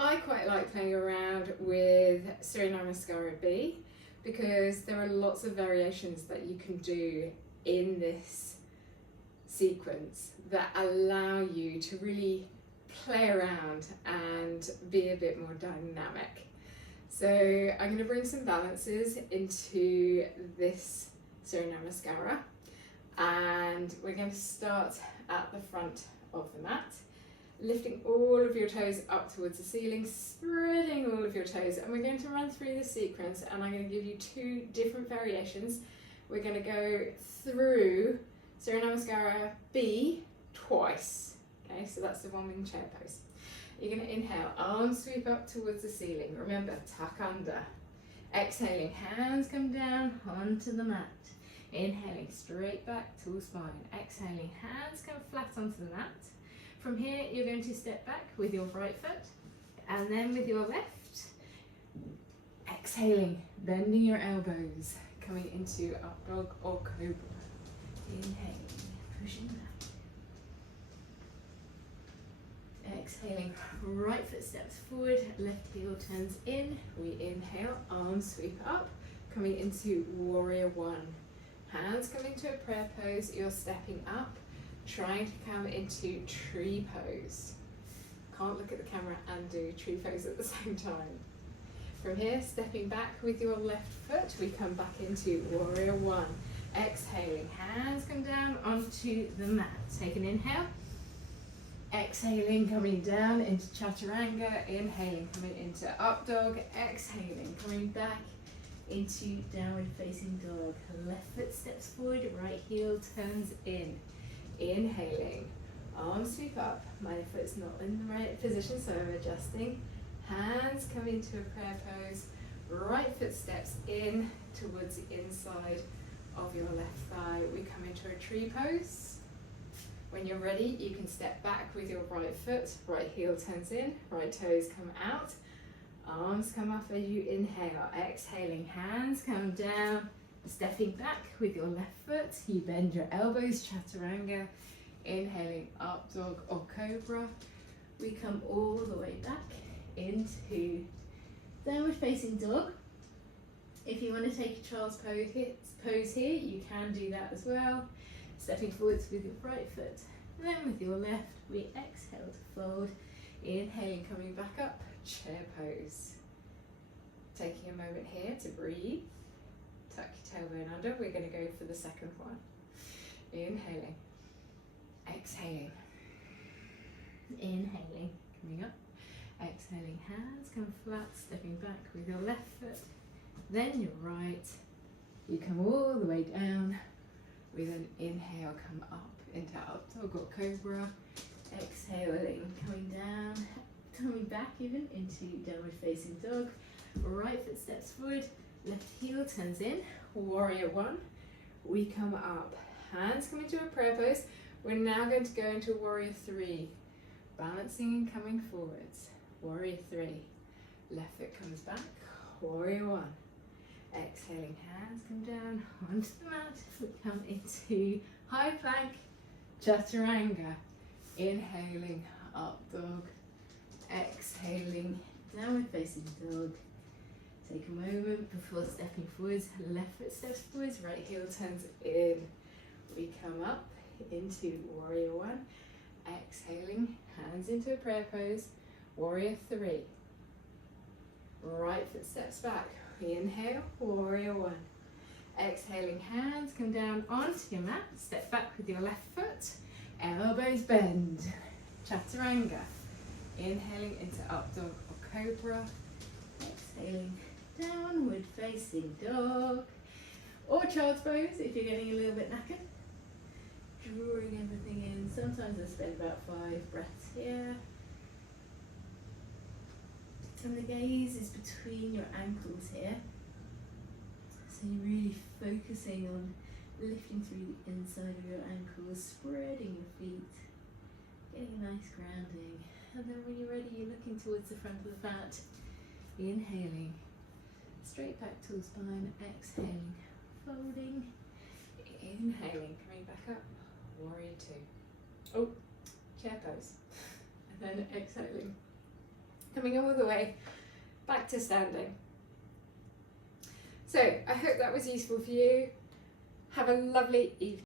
I quite like playing around with Surya Namaskara B because there are lots of variations that you can do in this sequence that allow you to really play around and be a bit more dynamic. So I'm going to bring some balances into this Surya Namaskara, and we're going to start at the front of the mat, lifting all of your toes up towards the ceiling, spreading all of your toes, and we're going to run through this sequence, and I'm going to give you two different variations. We're going to go through Surya Namaskara B twice. Okay, so that's the one wing chair pose. You're going to inhale, arms sweep up towards the ceiling. Remember, tuck under. Exhaling, hands come down onto the mat. Inhaling, straight back, tall spine. Exhaling, hands come flat onto the mat. From here, you're going to step back with your right foot, and then with your left. Exhaling, bending your elbows, coming into up dog or cobra. Inhaling, pushing back. Exhaling, right foot steps forward, left heel turns in. We inhale, arms sweep up, coming into warrior one. Hands coming to a prayer pose, you're stepping up, trying to come into tree pose. Can't look at the camera and do tree pose at the same time. From here, stepping back with your left foot, we come back into warrior one. Exhaling, hands come down onto the mat. Take an inhale. Exhaling, coming down into Chaturanga. Inhaling, coming into up dog. Exhaling, coming back into downward facing dog. Left foot steps forward, right heel turns in. Inhaling, arms sweep up. My foot's not in the right position, so I'm adjusting. Hands come into a prayer pose. Right foot steps in towards the inside of your left thigh. We come into a tree pose. When you're ready, you can step back with your right foot. Right heel turns in, right toes come out. Arms come up as you inhale. Exhaling, hands come down. Stepping back with your left foot, you bend your elbows, Chaturanga. Inhaling, up dog or cobra. We come all the way back into downward facing dog. If you want to take a child's pose here, you can do that as well. Stepping forwards with your right foot, then with your left, we exhale to fold. Inhaling, coming back up, chair pose. Taking a moment here to breathe. Tuck your tailbone under. We're going to go for the second one. Inhaling, exhaling, inhaling, coming up. Exhaling, hands come flat, stepping back with your left foot, then your right. You come all the way down with an inhale, come up into up dog or cobra. Exhaling, coming down, coming back even into downward facing dog. Right foot steps forward, left heel turns in, warrior one. We come up, hands come into a prayer pose. We're now going to go into warrior three, balancing and coming forwards. Warrior three, left foot comes back, warrior one. Exhaling, hands come down onto the mat. We come into high plank, Chaturanga. Inhaling, up dog. Exhaling, downward facing dog. Take a moment before stepping forwards. Left foot steps forwards, right heel turns in. We come up into warrior one. Exhaling, hands into a prayer pose. Warrior three. Right foot steps back. We inhale, warrior one. Exhaling, hands come down onto your mat. Step back with your left foot. Elbows bend. Chaturanga. Inhaling into up dog or cobra. Exhaling, downward facing dog. Or child's pose if you're getting a little bit knackered. Drawing everything in. Sometimes I spend about 5 breaths here. And the gaze is between your ankles here. So you're really focusing on lifting through the inside of your ankles, spreading your feet, getting a nice grounding. And then when you're ready, you're looking towards the front of the mat. Inhaling, straight back tall spine, exhaling, folding, inhaling, coming back up, warrior two. Oh, chair pose. And then exhaling, Coming all the way back to standing. So I hope that was useful for you. Have a lovely evening.